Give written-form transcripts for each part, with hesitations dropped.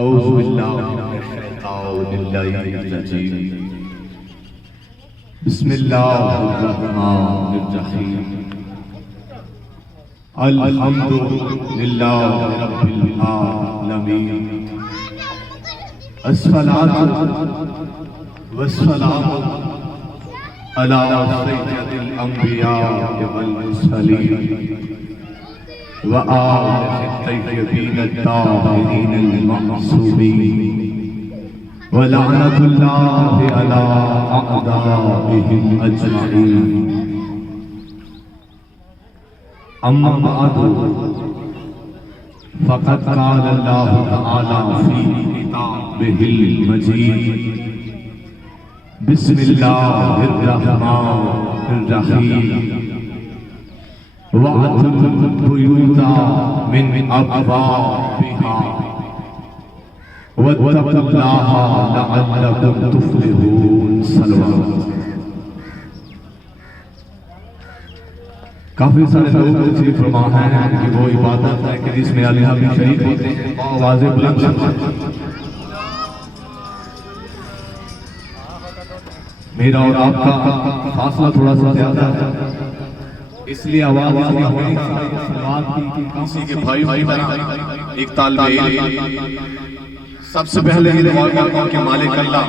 اعوذ باللہ من الشیطان الرجیم بسم اللہ الرحمن الرحیم الحمد للہ رب العالمین الصلاة والسلام علی سید الانبیاء والمرسلین وآلہ الطیبین الطاہرین المعصومین ولعنۃ اللہ علی اعدائہم اجمعین اما بعد فقد قال اللہ تعالی فی کتابہ المجید بسم اللہ الرحمن الرحیم وَأْتُوا الْبُيُوتَ مِنْ أَبْوَابِهَا وَاتَّقُوا اللَّهَ لَعَلَّكُمْ تُفْلِحُونَ صلوات۔ کافی سارے لوگ تشریف فرما ہیں کہ وہ عبادت ہے کہ جس میں اللہ بھی شریک ہوتے ہیں، آواز بلند شد۔ میرا اور آپ کا فاصلہ تھوڑا سا زیادہ ہے، اس لیے آواز نہیں ہوئی۔ کسی کے بھائی بنا ایک طالب علم سب سے پہلے یہ دعا کرتا ہوں کہ مالک اللہ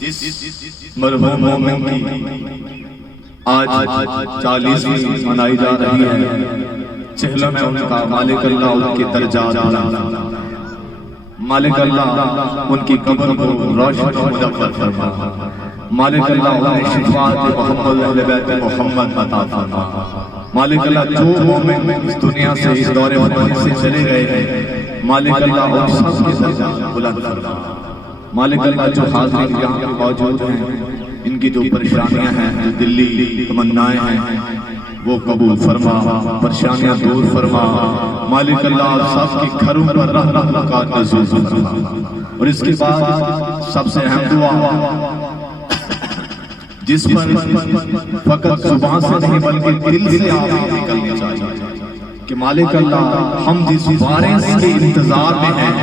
جس مرحوم مومن کی آج 40ویں منائی جا رہی ہے، چہلم میں ان کا مالک اللہ ان کے درجات بلند، مالک اللہ ان کی قبر کو روشن و منور فرما، مالک اللہ انہیں شفاعت محمد اہل بیت محمد عطا فرما، مالک اللہ جو مومن اس دنیا سے اس دور فانی سے چلے گئے ہیں، مالک اللہ ان سب کے درجات بلند فرما، مالک اللہ جو حاضرین یہاں پہ موجود ہیں ان کی جو پریشانیاں ہیں، جو دلی تمنائیں ہیں وہ قبول فرما، پریشانیاں دور فرما، مالک اللہ سب کے گھروں پر رحمت کا نزول فرما۔ اور اس کے بعد سب سے اہم دعا جس پر فقط زبان سے نہیں بلکہ دل سے آپ نکلنی چاہیے کہ مالک اللہ ہم جس وارث کے انتظار میں ہیں،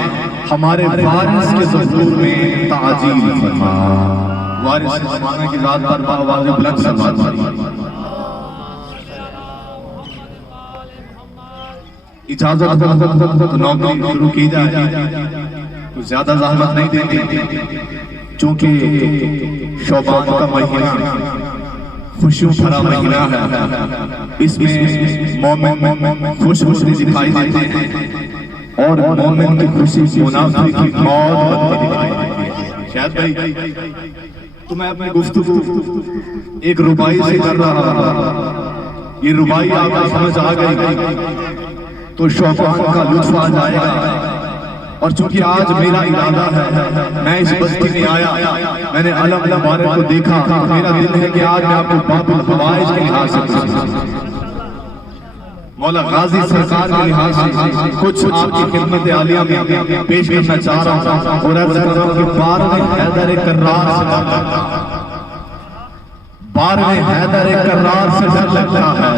ہمارے وارث کے ظہور میں تعجیل فرما۔ وارث زمانہ کی ذات پر آواز بلند سے فرما۔ اجازت تو نوکری شروع کی جائے، زیادہ زحمت نہیں دیتے چونکہ شعبان کا مہینہ خوشیوں بھرا مہینہ ہے، اس میں مومن خوش دکھائی دیتے ہیں اور مومن کی خوشی منافق کی موت بنتی دکھائی دیتی ہے۔ شاید بھائی تو میں اپنی گفتگو ایک ربائی سے کر رہا ہوں، یہ ربائی آپ کو سمجھ آ گئی تو شعبان کا لطف آ جائے گا۔ اور چونکہ آج میرا ارادہ ہے، میں اس بستی میں آیا، میں نے علم مبارک کو دیکھا، میرا دل ہے کہ آج میں آپ کو باب الحوائج کے لحاظ سے مولا غازی سرکار کے لحاظ سے کچھ آپ کی خدمت عالیہ میں پیش کرنا چاہ رہا ہوں، اور عرض کر رہا ہوں کہ 12ویں حیدر کرار سے ڈر لگتا ہے، 12ویں حیدر کرار سے ڈر لگتا ہے،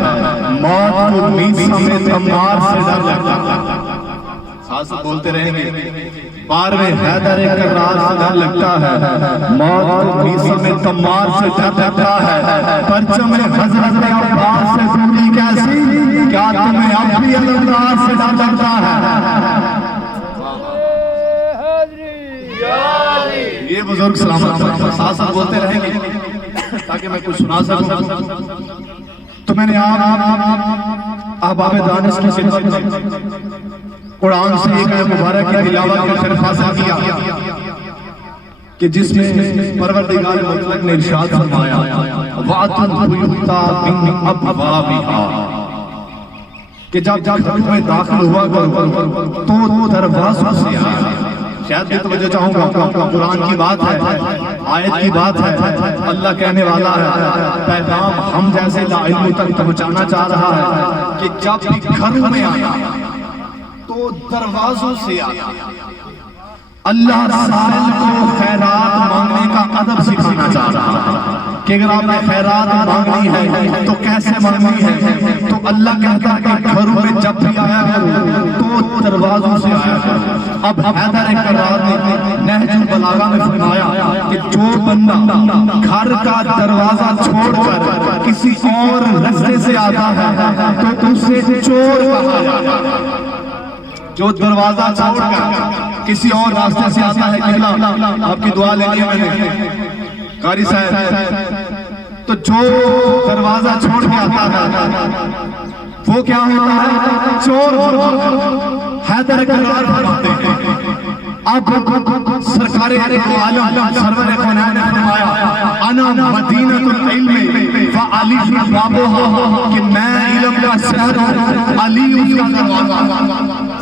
موت کو میسا میں تمار سے ڈر لگتا ہے۔ ساتھ بولتے رہیں گے 12ویں حیدر کرار سے ڈر لگتا ہے، موت کو میسا میں تمار سے ڈر لگتا ہے، پرچم حضرت عباس سے دوری کیسی، کیا تمہیں اب بھی اللہ سے ڈر لگتا ہے؟ یہ بزرگ سلامت ساتھ بولتے رہیں گے تاکہ میں کچھ سنا سکوں۔ تو میں نے احباب دانش کی خدمت میں قرآن سے ایک آیت مبارک کی تلاوت کا شرف حاصل کیا کہ جس میں پروردگار مطلق نے ارشاد فرمایا وَأْتُوا الْبُيُوتَ مِنْ أَبْوَابِهَا، کہ جب گھروں میں داخل ہوا کرو تو دروازوں سے آیا۔ شاید بھی توجہ چاہوں گا، قرآن کی بات ہے، آیت کی بات ہے، اللہ کہنے والا ہے، پیغام ہم جیسے لا علم تک پہنچانا چاہ رہا ہے کہ جب بھی گھروں میں آیا تو دروازوں سے آیا۔ اللہ سائل کو خیرات مانگنے کا ادب سکھانا چاہ رہا ہے۔ کہ اگر آپ نے خیرات مانگنی ہے تو کیسے مانگنی ہے؟ تو اللہ کہتا ہے کہ گھروں میں جب بھی آیا کرو تو دروازوں سے آیا کرو۔ اب حیدر کرار نے نہج البلاغہ میں فرمایا کہ جو بندہ گھر کا دروازہ چھوڑ کر کسی اور راستے سے آتا ہے تو اسے چور کہا جاتا ہے۔ جو دروازہ چھوڑ کر کسی اور راستے سے آتا ہے، قبلہ آپ کی دعا لینی ہے میں نے قاری صاحب، تو جو دروازہ چھوڑ کے آتا ہے وہ کیا ہوتا ہے؟ چور ہوتا ہے۔ حیدر کرار فرماتے ہیں اب سرکار عالم سرور کونین نے فرمایا انا مدینۃ العلم وعلی بابها کہ میں علم کا شہر ہوں، علی اس کا دروازہ۔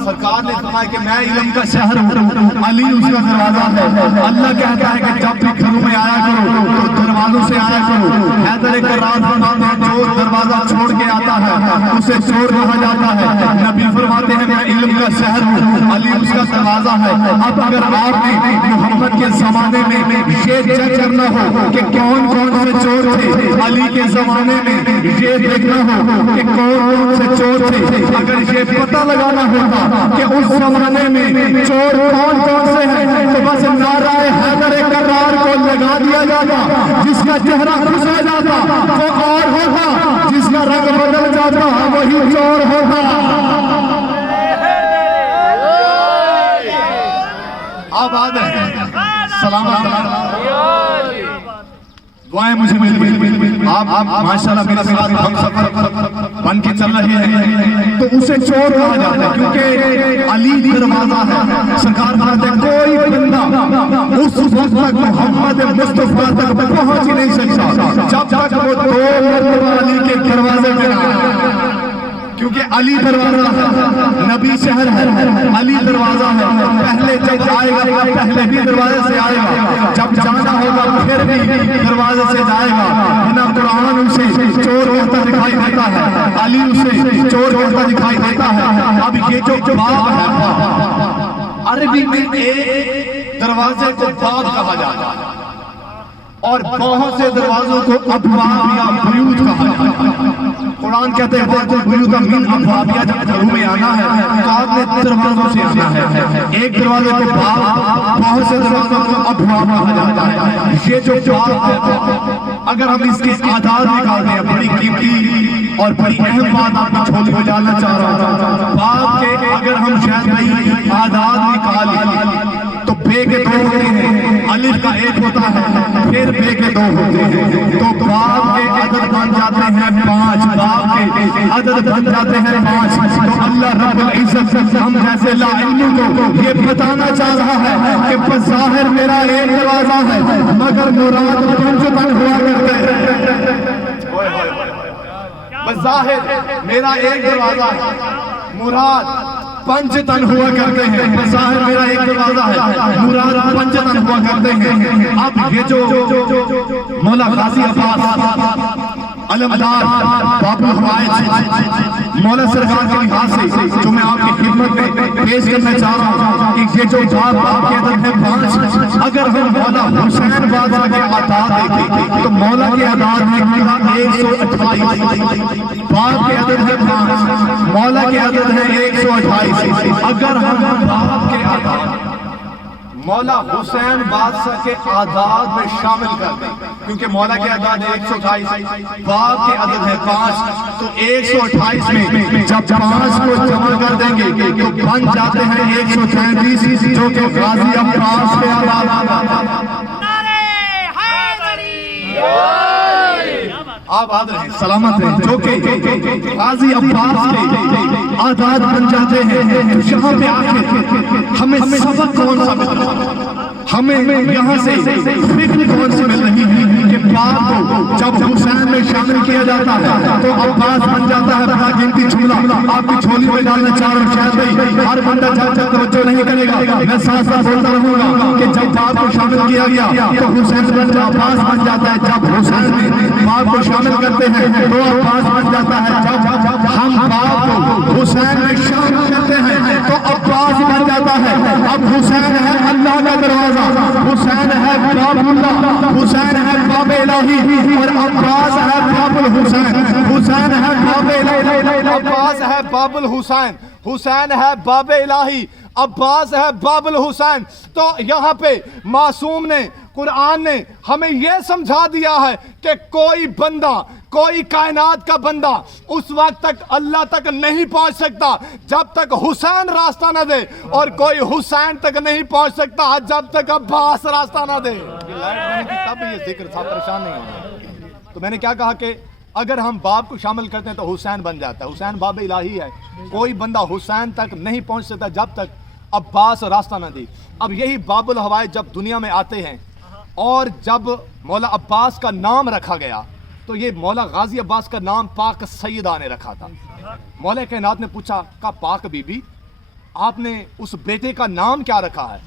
سرکار نے فرمایا کہ میں علم کا شہر ہوں، علی اس کا دروازہ ہے۔ اللہ کہتا ہے کہ جب بھی گھروں میں آیا کرو تو دروازوں سے آیا کرو۔ حیدر کرار فرماتے ہیں جو دروازہ چھوڑ کے آتا ہے اسے چور کہا جاتا ہے۔ نبی فرماتے ہیں میں علم کا شہر ہوں، علی اس کا دروازہ ہے۔ اب اگر آپ نے محمد کے زمانے میں یہ چیک کرنا ہو کہ کون کون سے چور تھے، علی کے زمانے میں یہ دیکھنا ہو کہ کون کون سے چور تھے، اگر یہ پتہ لگانا ہوتا کہ اس زمانے میں چور کون کون سے ہیں تو بس نعرہ حیدر کرار کو لگا دیا جاتا۔ جس کا چہرہ خوش ہو جاتا وہ اور ہوگا، جس کا رنگ بدل جاتا وہی چور ہوگا۔ آباد ہے، سلامت دعائیں مجھے مل آپ ماشاءاللہ میرے ساتھ ہم سفر بن کے چل رہے ہیں تو اسے چور کہا جاتا ہے کیونکہ علی دروازہ ہے۔ سرکار فرماتے ہیں کوئی بندہ اس وقت تک محمد مصطفیٰ تک پہنچ نہیں سکتا جب تک وہ دو مرتبہ علی کے دروازے میں آئے، کیونکہ علی دروازہ ہے، نبی شہر ہے، علی دروازہ ہے۔ پہلے جب آئے گا پہلے بھی دروازے سے آئے گا، جب جانا ہوگا پھر بھی دروازے سے جائے گا۔ بنا قرآن اسے چور کہتا دکھائی دیتا ہے، علی اسے چور کہتا دکھائی دیتا ہے۔ اب یہ جو باب ہے عربی میں ایک دروازے کو باب کہا جاتا ہے اور بہت سے دروازوں کو ابواب یا بیوت کہا جاتا ہے۔ قرآن کہتے ہیں وَأْتُوا الْبُيُوتَ مِنْ أَبْوَابِهَا، جب گھروں میں آنا ہے تو آپ نے دروازوں سے آنا ہے۔ ایک دروازے کو باب، بہت سے دروازوں کو ابواب کہا جاتا ہے۔ یہ جو باب ہے اگر ہم اس کے آداب نکالتے ہیں، بڑی قیمتی اور بڑی اہم بات آپ کو چھوڑ کے جاننا چاہ رہا ہوں۔ باب کے اگر ہم شاید بھائی آداب نکالیں تو بے کے دو ہوتے ہیں، الف کا ایک ہوتا ہے، پھر بے کے دو ہوتے ہیں، تو باب کے عدد بن جاتے ہیں 5، باب کے عدد بن جاتے ہیں 5۔ تو اللہ رب العزت ہم جیسے لا علم کو یہ بتانا چاہ رہا ہے کہ بظاہر میرا ایک دروازہ ہے مگر مراد پنجتن ہوا کرتے ہیں۔ بظاہر میرا ایک دروازہ ہے، مراد پنجتن ہوا کرتے ہیں۔ بظاہر میرا ایک دروازہ ہے، مراد پنجتن ہوا کرتے ہیں۔ اب یہ جو مولا غازی عباس علمدار باب الحوائج مولا سرکار کے لحاظ سے جو میں آپ کی خدمت میں پیش کرنا چاہ رہا ہوں کہ یہ جو باب کے عدد ہے 5، اگر ہم مولا حسین بادشاہ کے اعداد دیکھیں تو مولا کے اعداد ہے 128، باب کے عدد ہے 5، مولا کے عدد ہے 128۔ اگر ہم باب کے اعداد مولا حسین بادشاہ کے اعداد میں شامل کر دیں، کیونکہ مولا کے اعداد ہے 128، باب کے عدد ہے 5، تو 128 میں جب 5 کو جمع کر دیں گے تو بن جاتے ہیں 133، جو کہ غازی عباس کے اعداد۔ آباد رہیں، سلامت رہیں، جو کہ غازی عباس کے آداد بن جاتے ہیں۔ یہاں پہ آخر ہمیں سبق کون سا مل رہا ہے، ہمیں یہاں سے فکر کون سی مل رہی ہے کہ باپ کو جب حسین میں شامل کیا جاتا ہے تو عباس بن جاتا ہے بڑا گنتی چھوڑا۔ آپ کی جھولی میں ڈالنا چاہ رہا ہوں، شاید ہر بندہ جب توجہ نہیں کرے گا، میں ساتھ ساتھ بولتا رہوں گا کہ جب باپ کو شامل کیا گیا تو حسین بن عباس بن جاتا ہے۔ جب حسین میں باپ کو شامل کرتے ہیں تو عباس بن جاتا ہے۔ جب ہم باپ کو حسین میں شامل کرتے ہیں تو عباس بن جاتا ہے۔ اب حسین ہے اللہ کا کا دروازہ، حسین ہے باب اللہ، حسین ہے باب الہی، اور عباس ہے باب الحسین، حسین ہے باب الہی، عباس ہے باب الحسین، حسین ہے باب الہی، عباس ہے باب الحسین۔ تو یہاں پہ معصوم نے، قرآن نے ہمیں یہ سمجھا دیا ہے کہ کوئی بندہ، کوئی کائنات کا بندہ اس وقت تک اللہ تک نہیں پہنچ سکتا جب تک حسین راستہ نہ دے، اور کوئی حسین تک نہیں پہنچ سکتا جب تک عباس راستہ نہ دے۔ تب یہ ذکر تھا، پریشان نہیں ہونا۔ تو میں نے کیا کہا کہ اگر ہم باپ کو شامل کرتے ہیں تو حسین بن جاتا ہے، حسین باب الہی ہے، کوئی بندہ حسین تک نہیں پہنچ سکتا جب تک عباس راستہ نہ دے۔ اب یہی باب الحوائج جب دنیا میں آتے ہیں اور جب مولا عباس کا نام رکھا گیا تو یہ مولا غازی عباس کا نام پاک سیدہ نے رکھا تھا۔ مولا کائنات نے پوچھا کہ پاک بی بی آپ نے اس بیٹے کا نام کیا رکھا ہے؟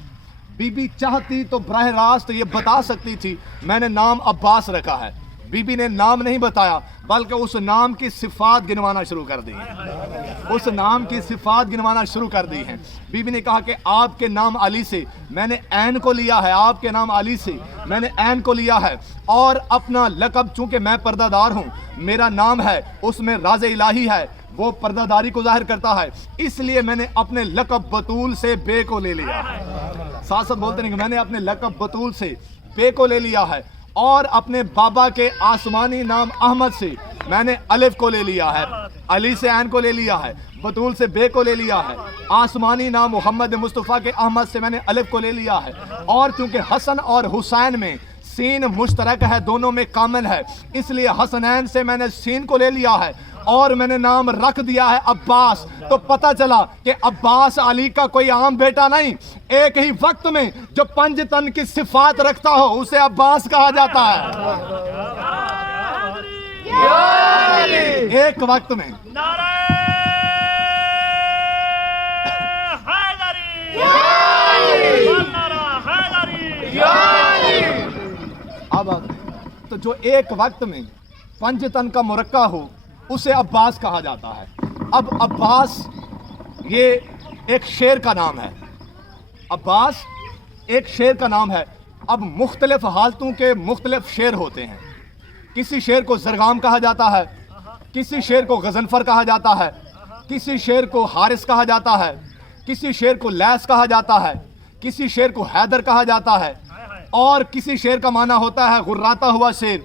بی بی چاہتی تو براہ راست یہ بتا سکتی تھی میں نے نام عباس رکھا ہے، بی بی نے نام نہیں بتایا بلکہ اس نام کی صفات گنوانا شروع کر دی ہیں، اس نام کی صفات گنوانا شروع کر دی ہیں۔ بی بی نے کہا کہ آپ کے نام علی سے میں نے عین کو لیا ہے، آپ کے نام علی سے میں نے عین کو لیا ہے، اور اپنا لقب چونکہ میں پردہ دار ہوں، میرا نام ہے اس میں راز الہی ہے، وہ پردہ داری کو ظاہر کرتا ہے، اس لیے میں نے اپنے لقب بطول سے بے کو لے لیا ہے۔ ساتھ ساتھ بولتے ہیں کہ میں نے اپنے لقب بطول سے بے کو لے لیا ہے، اور اپنے بابا کے آسمانی نام احمد سے میں نے الف کو لے لیا ہے، علی سے عین کو لے لیا ہے، بطول سے بے کو لے لیا ہے، آسمانی نام محمد مصطفیٰ کے احمد سے میں نے الف کو لے لیا ہے، اور کیونکہ حسن اور حسین میں سین مشترک ہے، دونوں میں کامل ہے، اس لیے حسنین سے میں نے سین کو لے لیا ہے، اور میں نے نام رکھ دیا ہے عباس۔ تو پتہ چلا کہ عباس علی کا کوئی عام بیٹا نہیں، ایک ہی وقت میں جو 5 تن کی صفات رکھتا ہو اسے عباس کہا جاتا ہے، ایک وقت میں۔ اب تو جو ایک وقت میں 5 تن کا مرکہ ہو اسے عباس کہا جاتا ہے۔ اب عباس یہ ایک شیر کا نام ہے، عباس ایک شیر کا نام ہے۔ اب مختلف حالتوں کے مختلف شیر ہوتے ہیں، کسی شیر کو زرغام کہا جاتا ہے، کسی شیر کو غضنفر کہا جاتا ہے، کسی شیر کو حارث کہا جاتا ہے، کسی شیر کو لیس کہا جاتا ہے، کسی شیر کو حیدر کہا جاتا ہے، اور کسی شیر کا معنی ہوتا ہے غراتا ہوا شیر،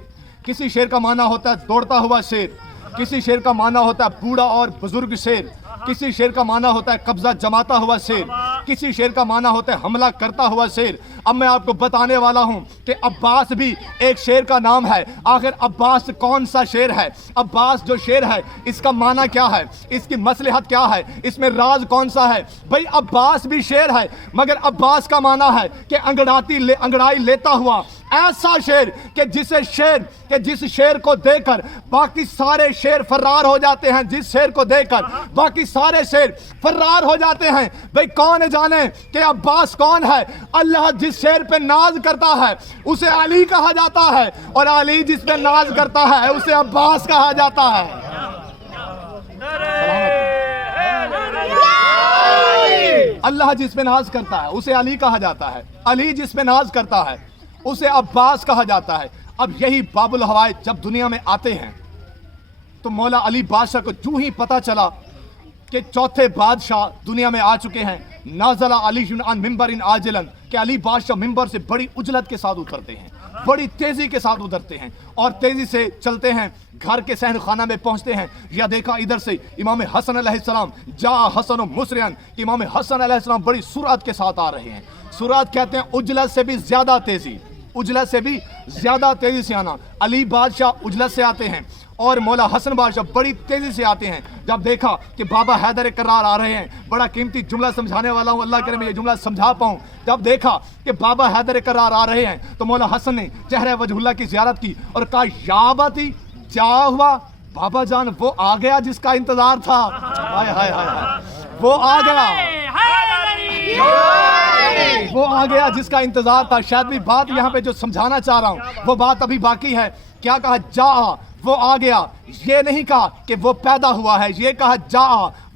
کسی شیر کا معنی ہوتا ہے دوڑتا ہوا شیر، کسی شیر کا معنی ہوتا ہے بوڑھا اور بزرگ شیر، کسی شیر کا معنی ہوتا ہے قبضہ جماتا ہوا شیر، کسی شیر کا معنی ہوتا ہے حملہ کرتا ہوا شیر۔ اب میں آپ کو بتانے والا ہوں کہ عباس بھی ایک شیر کا نام ہے۔ آخر عباس کون سا شیر ہے؟ عباس جو شیر ہے اس کا معنی کیا ہے، اس کی مصلحت کیا ہے، اس میں راز کون سا ہے؟ بھئی عباس بھی شیر ہے، مگر عباس کا معنی ہے کہ انگڑائی لیتا ہوا ایسا شیر کہ جس شیر کو دیکھ کر باقی سارے شیر فرار ہو جاتے ہیں، جس شیر کو دیکھ کر باقی سارے شیر فرار ہو جاتے ہیں۔ بھئی کون جانے کہ عباس کون ہے؟ اللہ جس شیر پہ ناز کرتا ہے اسے علی کہا جاتا ہے، اور علی جس پہ ناز کرتا ہے اسے عباس کہا جاتا ہے۔ اللہ جس پہ ناز کرتا ہے اسے علی کہا جاتا ہے، علی جس پہ ناز کرتا ہے اسے عباس کہا جاتا ہے۔ اب یہی باب الحوائج جب دنیا میں آتے ہیں تو مولا علی بادشاہ کو جو ہی پتا چلا کہ چوتھے بادشاہ دنیا میں آ چکے ہیں، نازل علی عن منبر عاجلا، کہ علی بادشاہ منبر سے بڑی عجلت کے ساتھ اترتے ہیں، بڑی تیزی کے ساتھ اترتے ہیں اور تیزی سے چلتے ہیں، گھر کے صحن خانہ میں پہنچتے ہیں۔ یا دیکھا ادھر سے امام حسن علیہ السلام، جا حسن مسرعا، امام حسن علیہ السلام بڑی سرعت کے ساتھ آ رہے ہیں۔ سرعت کہتے ہیں اجلت سے بھی زیادہ تیزی، اجلت سے بھی زیادہ تیزی سے آنا۔ علی بادشاہ اجلت سے آتے ہیں اور مولا حسن بادشاہ بڑی تیزی سے آتے ہیں۔ جب دیکھا کہ بابا حیدر کرار آ رہے ہیں، بڑا قیمتی جملہ سمجھانے والا ہوں، اللہ کرے میں یہ جملہ سمجھا پاؤں۔ جب دیکھا کہ بابا حیدر کرار آ رہے ہیں تو مولا حسن نے چہرہ وجہ اللہ کی زیارت کی اور کہا یا باتی، کیا ہوا بابا جان؟ وہ آ گیا جس کا انتظار تھا، ہائے ہائے ہائے، وہ آ گیا، وہ آ آ گیا جس کا انتظار تھا. شاید بھی بات یہاں پہ جو سمجھانا چاہ رہا ہوں وہ بات ابھی باقی ہے. کیا کہا؟ جا وہ آ گیا. یہ نہیں کہا کہ وہ پیدا ہوا ہے, یہ کہا جا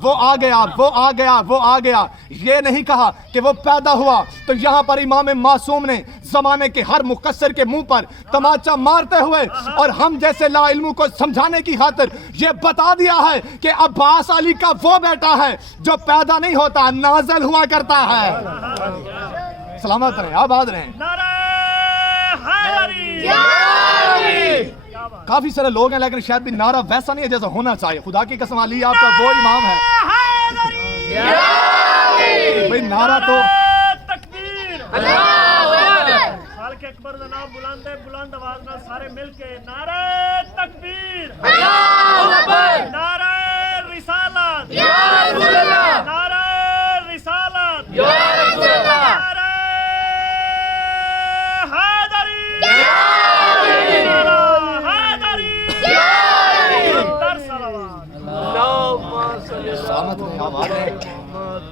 وہ آ گیا, وہ آ گیا, وہ آ گیا. یہ نہیں کہا کہ وہ پیدا ہوا. تو یہاں پر امام معصوم نے زمانے کے ہر مقصر کے منہ پر تماچا مارتے ہوئے اور ہم جیسے لا علموں کو سمجھانے کی خاطر یہ بتا دیا ہے کہ عباس علی کا وہ بیٹا ہے جو پیدا نہیں ہوتا, نازل ہوا کرتا ہے. سلامت رہیں, آباد رہیں. کافی سارے لوگ ہیں لیکن شاید بھی نعرہ ویسا نہیں ہے جیسا ہونا چاہیے. خدا کی قسم, علی آپ کا وہ امام ہے بھئی. نعرہ تو تکبیر خالق اکبر دا نام بلند ہے, بلند آواز نال سارے مل کے نعرہ تکبیر, نعرہ رسالت, نعرہ رسالت, نعرہ حیدری, نعرہ حیدری, در صلوات. سلامت رہیں, آباد رہیں.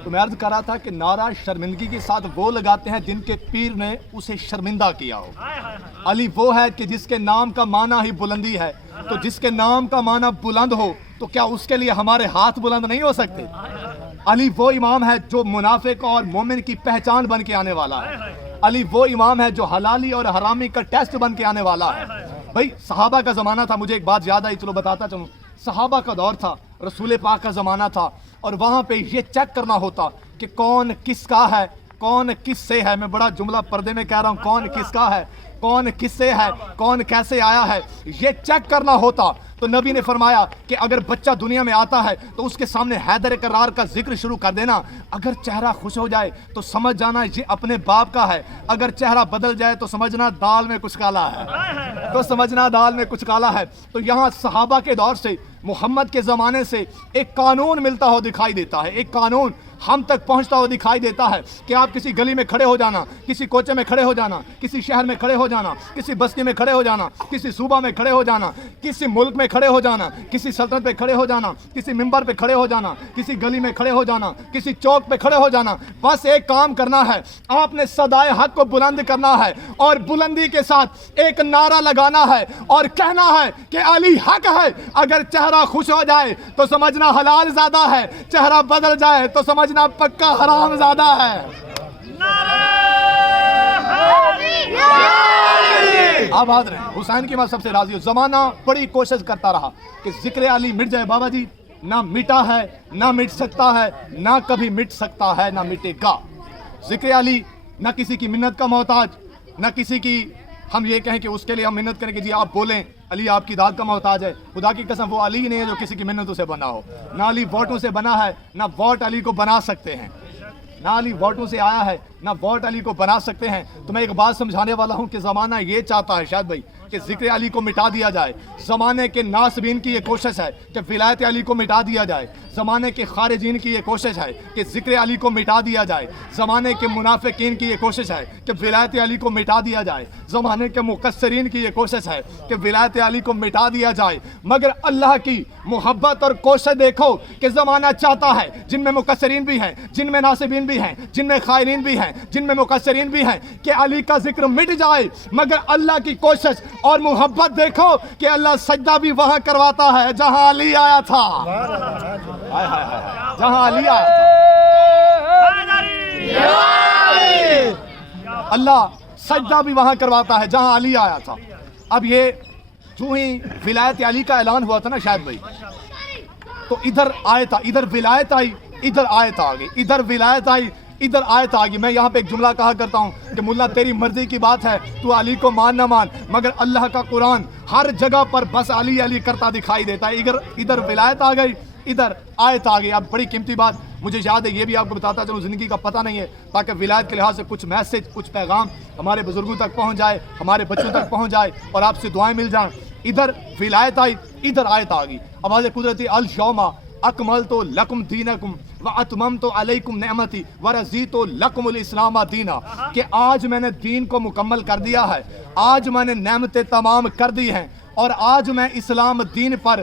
تو میں عرض کر رہا تھا کہ نعرہ شرمندگی کے ساتھ وہ لگاتے ہیں جن کے پیر نے اسے شرمندہ کیا ہو. علی وہ ہے کہ جس کے نام کا معنی ہی بلندی ہے. تو جس کے نام کا معنی بلند ہو تو کیا اس کے لیے ہمارے ہاتھ بلند نہیں ہو سکتے؟ علی وہ امام ہے جو منافق اور مومن کی پہچان بن کے آنے والا ہے. علی وہ امام ہے جو حلالی اور حرامی کا ٹیسٹ بن کے آنے والا ہے. بھائی صحابہ کا زمانہ تھا, مجھے ایک بات یاد آئی, چلو بتاتا چلوں. صحابہ کا دور تھا, رسول پاک کا زمانہ تھا, اور وہاں پہ یہ چیک کرنا ہوتا کہ کون کس کا ہے, کون کس سے ہے. میں بڑا جملہ پردے میں کہہ رہا ہوں, کون کس کا ہے, کون کس سے ہے, کون کیسے آیا ہے, یہ چیک کرنا ہوتا. تو نبی نے فرمایا کہ اگر بچہ دنیا میں آتا ہے تو اس کے سامنے حیدر کرار کا ذکر شروع کر دینا. اگر چہرہ خوش ہو جائے تو سمجھ جانا یہ اپنے باپ کا ہے, اگر چہرہ بدل جائے تو سمجھنا دال میں کچھ کالا ہے, تو سمجھنا دال میں کچھ کالا ہے. تو یہاں صحابہ کے دور سے, محمد کے زمانے سے ایک قانون ملتا ہو دکھائی دیتا ہے, ایک قانون ہم تک پہنچتا ہو دکھائی دیتا ہے کہ آپ کسی گلی میں کھڑے ہو جانا, کسی کوچے میں کھڑے ہو جانا, کسی شہر میں کھڑے ہو جانا, کسی بستی میں کھڑے ہو جانا, کسی صوبہ میں کھڑے ہو جانا, کسی ملک میں کھڑے ہو جانا, کسی سلطنت پہ کھڑے ہو جانا, کسی ممبر پہ کھڑے ہو جانا, کسی گلی میں کھڑے ہو جانا, کسی چوک پہ کھڑے ہو جانا. بس ایک کام کرنا ہے, آپ نے صدائے حق کو بلند کرنا ہے اور بلندی کے ساتھ ایک نعرہ لگانا ہے اور کہنا ہے کہ علی حق ہے. اگر چہرہ خوش ہو جائے تو سمجھنا حلال زادہ ہے, چہرہ بدل جائے تو سمجھنا پکا حرام زادہ ہے. آباد رہیں. حسین کی میں سب سے راضی ہوں. زمانہ بڑی کوشش کرتا رہا کہ ذکر علی مٹ جائے. بابا جی نہ مٹا ہے, نہ مٹ سکتا ہے, نہ کبھی مٹ سکتا ہے, نہ مٹے گا. ذکر علی نہ کسی کی منت کا محتاج, نہ کسی کی ہم یہ کہیں کہ اس کے لیے ہم منت کریں کہ جی آپ بولیں علی آپ کی داد کا محتاج ہے. خدا کی قسم وہ علی نہیں ہے جو کسی کی منتوں سے بنا ہو. نہ علی ووٹوں سے بنا ہے, نہ ووٹ علی کو بنا سکتے ہیں. نہ علی ووٹوں سے آیا ہے, نہ ووٹ علی کو بنا سکتے ہیں. تو میں ایک بات سمجھانے والا ہوں کہ زمانہ یہ چاہتا ہے شاید بھائی کہ ذکر علی کو مٹا دیا جائے. زمانے کے ناصبین کی یہ کوشش ہے کہ ولایت علی کو مٹا دیا جائے. زمانے کے خارجین کی یہ کوشش ہے کہ ذکر علی کو مٹا دیا جائے. زمانے کے منافقین کی یہ کوشش ہے کہ ولایت علی کو مٹا دیا جائے. زمانے کے مقصرین کی یہ کوشش ہے کہ ولایت علی کو مٹا دیا جائے. مگر اللہ کی محبت اور کوشش دیکھو کہ زمانہ چاہتا ہے, جن میں مقصرین بھی ہیں, جن میں ناصبین بھی ہیں, جن میں خائرین بھی ہیں, جن میں مقصرین بھی ہیں, کہ علی کا ذکر مٹ جائے. مگر اللہ کی کوشش اور محبت دیکھو کہ اللہ سجدہ بھی وہاں کرواتا ہے جہاں علی آیا تھا. جہاں علی آیا تھا اللہ سجدہ بھی وہاں کرواتا ہے جہاں علی آیا تھا. اب یہ جو ہی ولایت علی کا اعلان ہوا تھا نا شاید بھائی, تو ادھر آیت آئی, ادھر ولایت آئی, ادھر آیت آ گئی, ادھر ولایت آئی, ادھر آیت آ گئی. میں یہاں پہ ایک جملہ کہا کرتا ہوں کہ ملا تیری مرضی کی بات ہے, تو علی کو مان نہ مان, مگر اللہ کا قرآن ہر جگہ پر بس علی علی کرتا دکھائی دیتا ہے. ادھر ولایت آ گئی, ادھر آیت آ گئی. اب بڑی قیمتی بات مجھے یاد ہے, یہ بھی آپ کو بتاتا چلوں, زندگی کا پتہ نہیں ہے, تاکہ ولایت کے لحاظ سے کچھ میسج, کچھ پیغام ہمارے بزرگوں تک پہنچ جائے, ہمارے بچوں تک پہنچ جائے اور آپ سے دعائیں مل جائیں. ادھر ولایت آئی, ادھر آیت آ گئی. آواز قدرتی الیوم اکملت لکم دینکم واتممت علیکم نعمتی ورضیت لکم الاسلام دینا, کہ آج میں نے دین کو مکمل کر دیا ہے, آج میں نے نعمتیں تمام کر دی ہیں, اور آج میں اسلام دین پر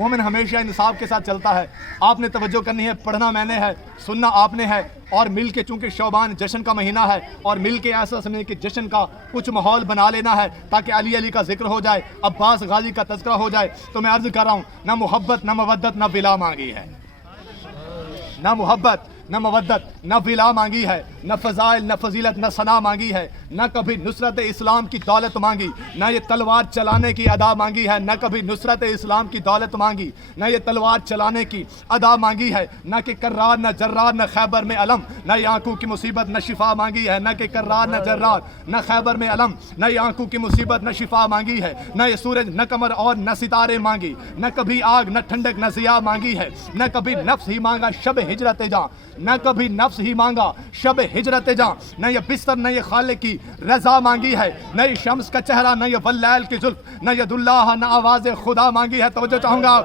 مومن ہمیشہ انصاف کے ساتھ چلتا ہے. آپ نے توجہ کرنی ہے, پڑھنا میں نے ہے, سننا آپ نے ہے, اور مل کے چونکہ شعبان جشن کا مہینہ ہے اور مل کے ایسا سمجھیں کہ جشن کا کچھ ماحول بنا لینا ہے تاکہ علی علی کا ذکر ہو جائے, عباس غازی کا تذکرہ ہو جائے. تو میں عرض کر رہا ہوں, نہ محبت نہ مودت نہ ولا مانگی ہے, نہ محبت نہ مودت نہ ولا مانگی ہے, نہ فضائل نہ فضیلت نہ ثنا مانگی ہے, نہ کبھی نصرت اسلام کی دولت مانگی, نہ یہ تلوار چلانے کی ادا مانگی ہے, نہ کبھی نصرت اسلام کی دولت مانگی, نہ یہ تلوار چلانے کی ادا مانگی ہے, نہ کہ کرار نہ جرار نہ خیبر میں علم, نہ یہ آنکھوں کی مصیبت نہ شفا مانگی ہے, نہ کہ کرار نہ جرار نہ خیبر میں علم, نہ یہ آنکھوں کی مصیبت نہ شفا مانگی ہے, نہ یہ سورج نہ قمر اور نہ ستارے مانگی, نہ کبھی آگ نہ ٹھنڈک نہ ضیاء مانگی ہے, نہ کبھی نفس ہی مانگا شب ہجرت جاں, نہ کبھی نفس ہی مانگا شب ہجرت جاں, نہ یہ بستر نہ یہ خالق کی رضا مانگی ہے, نہ یہ شمس کا چہرہ نہ یہ واللیل کی زلف, نہ ید اللہ نہ آواز خدا مانگی ہے. توجہ چاہوں گا,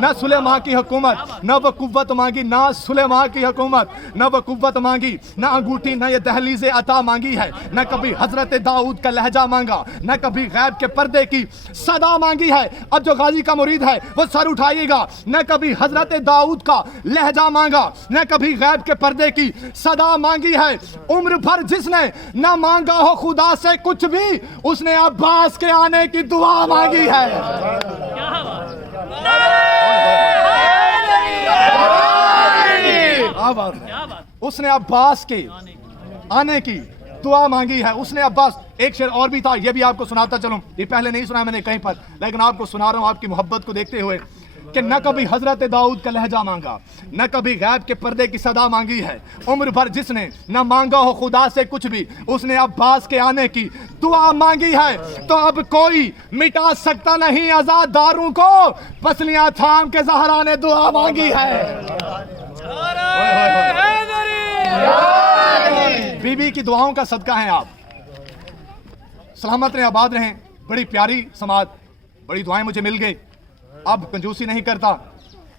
نہ سلیمان کی حکومت نہ وہ قوت مانگی, نہ سلیمان کی حکومت نہ وہ قوت مانگی, نہ انگوٹھی نہ یہ دہلیز عطا مانگی ہے, نہ کبھی حضرت داؤد کا لہجہ مانگا, نہ کبھی غیب کے پردے کی صدا مانگی ہے. اب جو غازی کا مرید ہے وہ سر اٹھائیے گا, نہ کبھی حضرت داؤد کا لہجہ مانگا, نہ کبھی غیب کے پردے کی صدا مانگی ہے. عمر بھر جس نے نہ مانگا ہو خدا سے کچھ بھی, اس نے عباس کے آنے کی دعا مانگی ہے. اس نے عباس کے آنے کی دعا مانگی ہے. اس نے عباس, ایک شعر اور بھی تھا, یہ بھی آپ کو سناتا چلوں, یہ پہلے نہیں سنا میں نے کہیں پر, لیکن آپ کو سنا رہا ہوں آپ کی محبت کو دیکھتے ہوئے, کہ نہ کبھی حضرت داؤد کا لہجہ مانگا, نہ کبھی غیب کے پردے کی صدا مانگی ہے. عمر بھر جس نے نہ مانگا ہو خدا سے کچھ بھی, اس نے عباس کے آنے کی دعا مانگی ہے. تو اب کوئی مٹا سکتا نہیں عزاداروں کو, پسلیاں تھام کے زہرا نے دعا مانگی ہے. بی بی کی دعاؤں کا صدقہ ہیں آپ, سلامت رہیں, آباد رہیں. بڑی پیاری سماعت, بڑی دعائیں مجھے مل گئی. اب کنجوسی نہیں کرتا,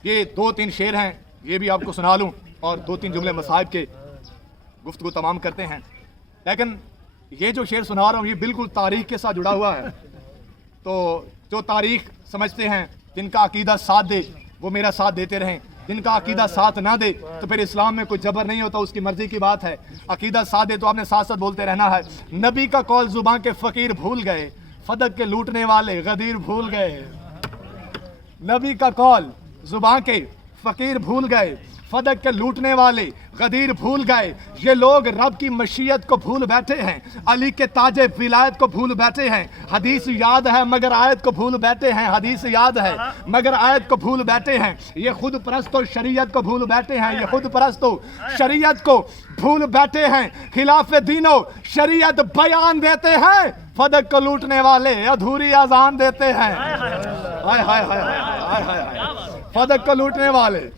یہ 2-3 شعر ہیں, یہ بھی آپ کو سنا لوں اور 2-3 جملے مصائب کے گفتگو تمام کرتے ہیں. لیکن یہ جو شعر سنا رہا ہوں یہ بالکل تاریخ کے ساتھ جڑا ہوا ہے. تو جو تاریخ سمجھتے ہیں, جن کا عقیدہ ساتھ دے وہ میرا ساتھ دیتے رہیں, جن کا عقیدہ ساتھ نہ دے تو پھر اسلام میں کوئی جبر نہیں ہوتا, اس کی مرضی کی بات ہے. عقیدہ ساتھ دے تو آپ نے ساتھ ساتھ بولتے رہنا ہے. نبی کا قول زبان کے فقیر بھول گئے, فدق کے لوٹنے والے غدیر بھول گئے. نبی کا قول زبان کے فقیر بھول گئے, فدق کے لوٹنے والے غدیر بھول گئے. یہ لوگ رب کی مشیت کو بھول بیٹھے ہیں, علی کے تاج ولایت کو بھول بیٹھے ہیں. حدیث یاد ہے مگر آیت کو بھول بیٹھے ہیں, حدیث یاد ہے مگر آیت کو بھول بیٹھے ہیں. یہ خود پرست و شریعت کو بھول بیٹھے ہیں, یہ خود پرست و شریعت کو بھول بیٹھے ہیں. خلاف دین و شریعت بیان دیتے ہیں, فدق کو لوٹنے والے ادھوری اذان دیتے ہیں. ہائے ہائے ہائے ہائے ہائے, فدق کو لوٹنے والے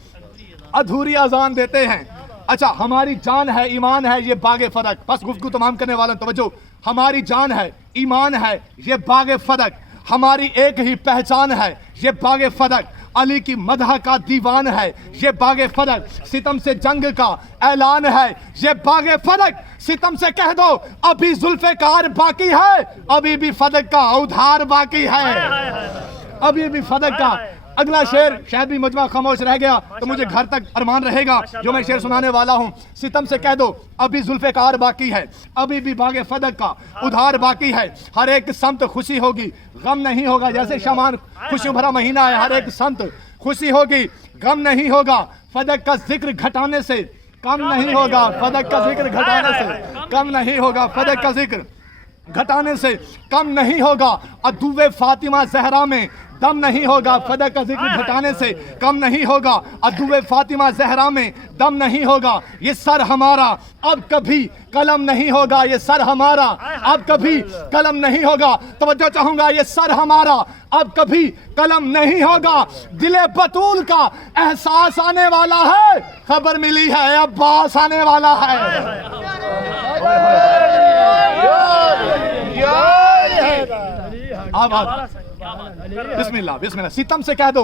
ادھوری اذان دیتے ہیں. اچھا, ہماری جان ہے ایمان ہے یہ باغ فدق. بس گفتگو تمام کرنے والا توجہ, ہماری جان ہے ایمان ہے یہ باغ فدق. ہماری ایک ہی پہچان ہے یہ باغ فدق. علی کی مدح کا دیوان ہے یہ باغ فدق. ستم سے جنگ کا اعلان ہے یہ باغ فدق. ستم سے کہہ دو ابھی ذوالفقار باقی ہے, ابھی بھی فدق کا ادھار باقی ہے, ابھی بھی فدق کا. اگلا شعر شاید بھی مجمع خاموش رہ گیا تو مجھے گھر تک ارمان رہے گا جو میں شعر سنانے والا ہوں. ستم سے کہہ دو ابھی ذوالفقار باقی ہے, ابھی بھی باغ فدق کا ادھار باقی ہے. ہر ایک سمت خوشی ہوگی غم نہیں ہوگا, جیسے شمان خوشیوں بھرا مہینہ ہے, ہر ایک سمت خوشی ہوگی غم نہیں ہوگا. فدق کا ذکر گھٹانے سے کم نہیں ہوگا, فدق کا ذکر گھٹانے سے کم نہیں ہوگا, فدق کا ذکر گھٹانے سے کم نہیں ہوگا. عدو فاطمہ زہرا میں دم نہیں ہوگا, فدق کا ذکر گھٹانے سے کم نہیں ہوگا. عدو فاطمہ زہرا میں دم نہیں ہوگا. یہ سر ہمارا اب کبھی قلم نہیں ہوگا, یہ سر ہمارا اب کبھی قلم نہیں ہوگا. توجہ چاہوں گا, یہ سر ہمارا اب کبھی قلم نہیں ہوگا. دل بطول کا احساس آنے والا ہے, خبر ملی ہے عباس آنے والا ہے. بسم اللہ بسم اللہ. ستم سے کہہ دو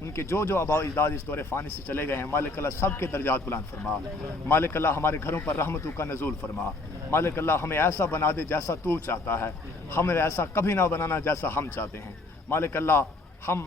ان کے جو جو آباء و اجداد اس دور فانی سے چلے گئے ہیں مالک اللہ سب کے درجات بلند فرما. مالک اللہ ہمارے گھروں پر رحمتوں کا نزول فرما. مالک اللہ ہمیں ایسا بنا دے جیسا تو چاہتا ہے, ہمیں ایسا کبھی نہ بنانا جیسا ہم چاہتے ہیں. مالک اللہ ہم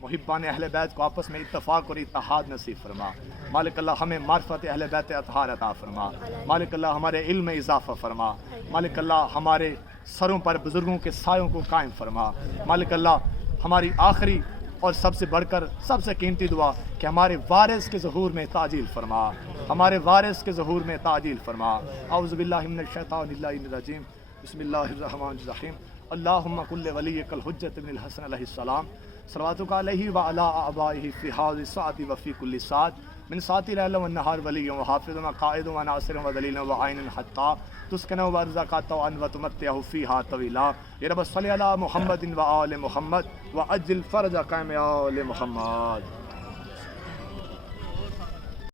محبان اہل بیت کو آپس میں اتفاق اور اتحاد نصیب فرما. مالک اللہ ہمیں معرفت اہل بیت اطہار عطا فرما. مالک اللہ ہمارے علم میں اضافہ فرما. مالک اللہ ہمارے سروں پر بزرگوں کے سایوں کو قائم فرما. مالک اللہ ہماری آخری اور سب سے بڑھ کر سب سے قیمتی دعا کہ ہمارے وارث کے ظہور میں تعجیل فرما. ہمارے وارث کے ظہور میں تعجیل فرما. اعوذ باللہ من الشیطان الرجیم. بسم اللہ الرحمن الرحیم. اللہم کل ولیک الحجۃ بن الحسن علیہ السلام صلواتک علیہ وعلی آبائہ فی ھذہ الساعۃ وفی کل ساعۃ من ساعۃ اللیل والنہار ولی وحافظ وقائد وناصر ودلیل وعین حتی تسکن وارزق طوعا وتمتع فیہا طویلا. یا رب صلی علی محمد وآل محمد وعجل فرج قائم آل محمد.